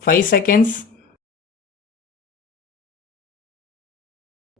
5 seconds.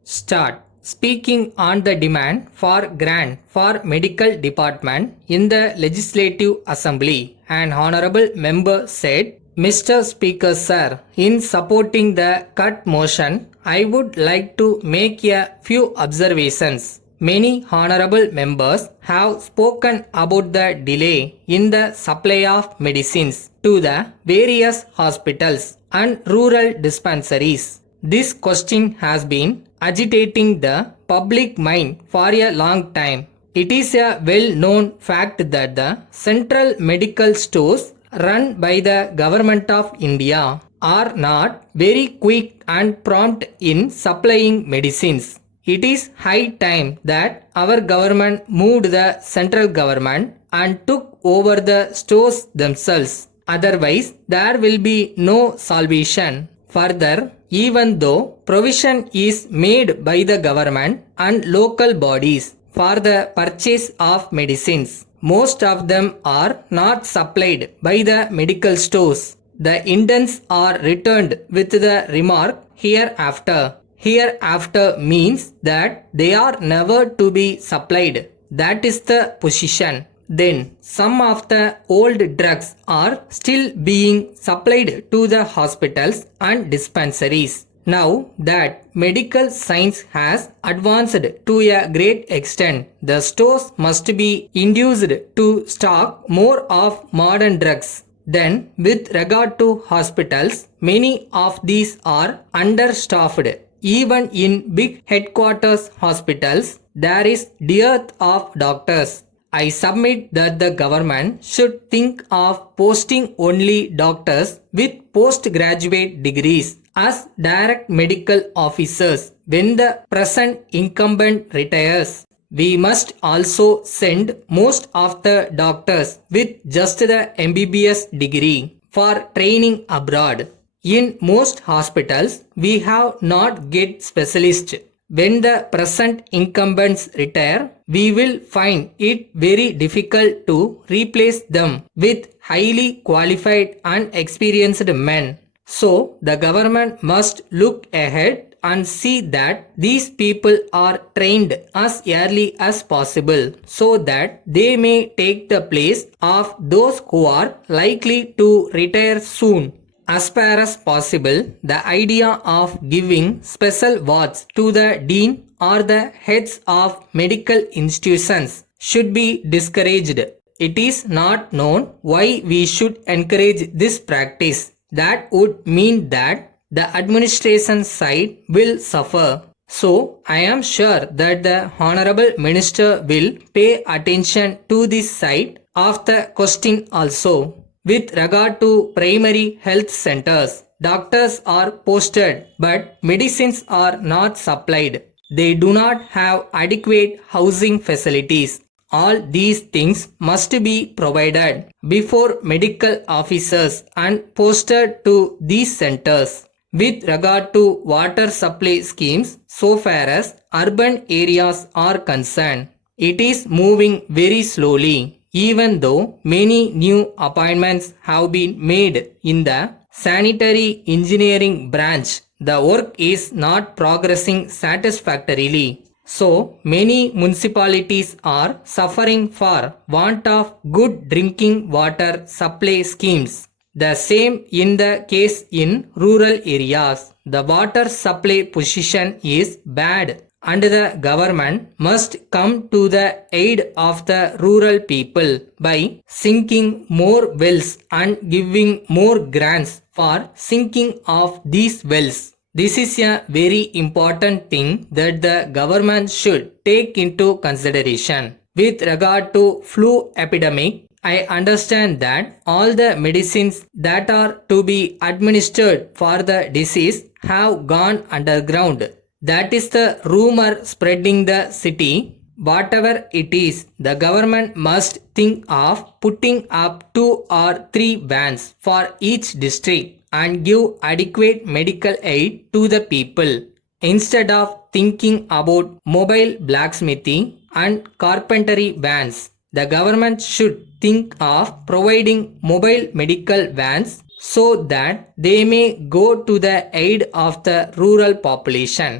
Start. Speaking on the demand for grant for medical department in the Legislative Assembly, an honorable member said, Mr. Speaker sir, in supporting the cut motion, I would like to make a few observations. Many honorable members have spoken about the delay in the supply of medicines to the various hospitals and rural dispensaries. This question has been agitating the public mind for a long time. It is a well-known fact that the central medical stores run by the government of India are not very quick and prompt in supplying medicines. It is high time that our government moved the central government and took over the stores themselves. Otherwise, there will be no salvation. Further, even though provision is made by the government and local bodies for the purchase of medicines, most of them are not supplied by the medical stores. The indents are returned with the remark hereafter. Hereafter means that they are never to be supplied. That is the position. Then some of the old drugs are still being supplied to the hospitals and dispensaries. Now that medical science has advanced to a great extent, the stores must be induced to stock more of modern drugs. Then with regard to hospitals, many of these are understaffed. Even in big headquarters hospitals, there is dearth of doctors. I submit that the government should think of posting only doctors with postgraduate degrees as direct medical officers when the present incumbent retires. We must also send most of the doctors with just the MBBS degree for training abroad. In most hospitals, we have not get specialists. When the present incumbents retire, we will find it very difficult to replace them with highly qualified and experienced men. So, the government must look ahead and see that these people are trained as early as possible so that they may take the place of those who are likely to retire soon. As far as possible, the idea of giving special wards to the dean or the heads of medical institutions should be discouraged. It is not known why we should encourage this practice. That would mean that the administration side will suffer. So, I am sure that the Honorable Minister will pay attention to this side of the question also. With regard to primary health centers, doctors are posted but medicines are not supplied. They do not have adequate housing facilities. All these things must be provided before medical officers and posted to these centers. With regard to water supply schemes, so far as urban areas are concerned, it is moving very slowly. Even though many new appointments have been made in the sanitary engineering branch, the work is not progressing satisfactorily. So, many municipalities are suffering for want of good drinking water supply schemes. The same in the case in rural areas. The water supply position is bad and the government must come to the aid of the rural people by sinking more wells and giving more grants for sinking of these wells. This is a very important thing that the government should take into consideration. With regard to flu epidemic, I understand that all the medicines that are to be administered for the disease have gone underground. That is the rumor spreading the city. Whatever it is, the government must think of putting up 2 or 3 vans for each district and give adequate medical aid to the people. Instead of thinking about mobile blacksmithing and carpentry vans, the government should think of providing mobile medical vans so that they may go to the aid of the rural population.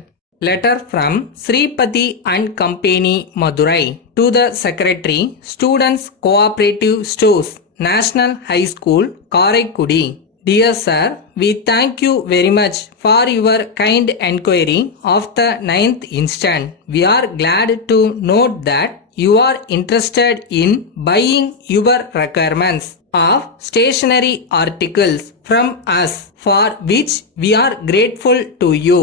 Letter from Sripati and Company, Madurai, to the Secretary, Students Cooperative Stores, National High School, Karaikudi. Dear Sir, we thank you very much for your kind enquiry of the 9th instant. We are glad to note that you are interested in buying your requirements of stationery articles from us, for which we are grateful to you.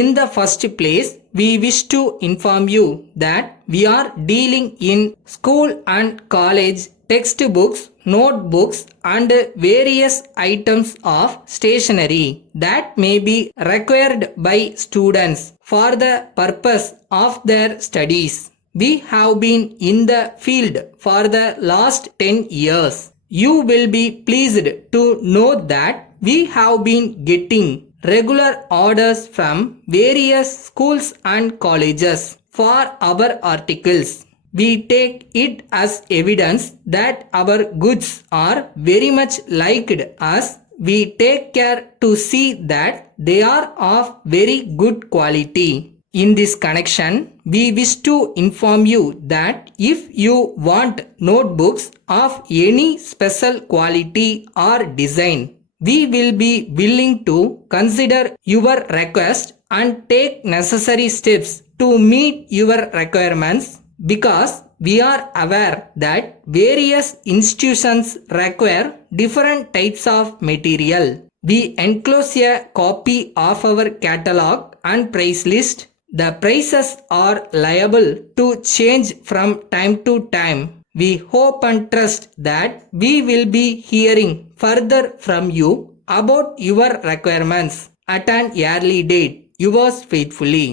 In the first place, we wish to inform you that we are dealing in school and college textbooks, notebooks, and various items of stationery that may be required by students for the purpose of their studies. We have been in the field for the last 10 years. You will be pleased to know that we have been getting regular orders from various schools and colleges for our articles. We take it as evidence that our goods are very much liked, as we take care to see that they are of very good quality. In this connection, we wish to inform you that if you want notebooks of any special quality or design, we will be willing to consider your request and take necessary steps to meet your requirements, because we are aware that various institutions require different types of material. We enclose a copy of our catalog and price list. The prices are liable to change from time to time. We hope and trust that we will be hearing further from you about your requirements at an early date. Yours faithfully.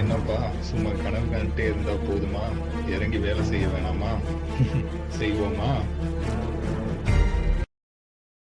என்னப்பா சும்மா கனவு கண்டுட்டே இருந்தா போதுமா? இறங்கி வேலை செய்ய வேணாமா? செய்வோமா?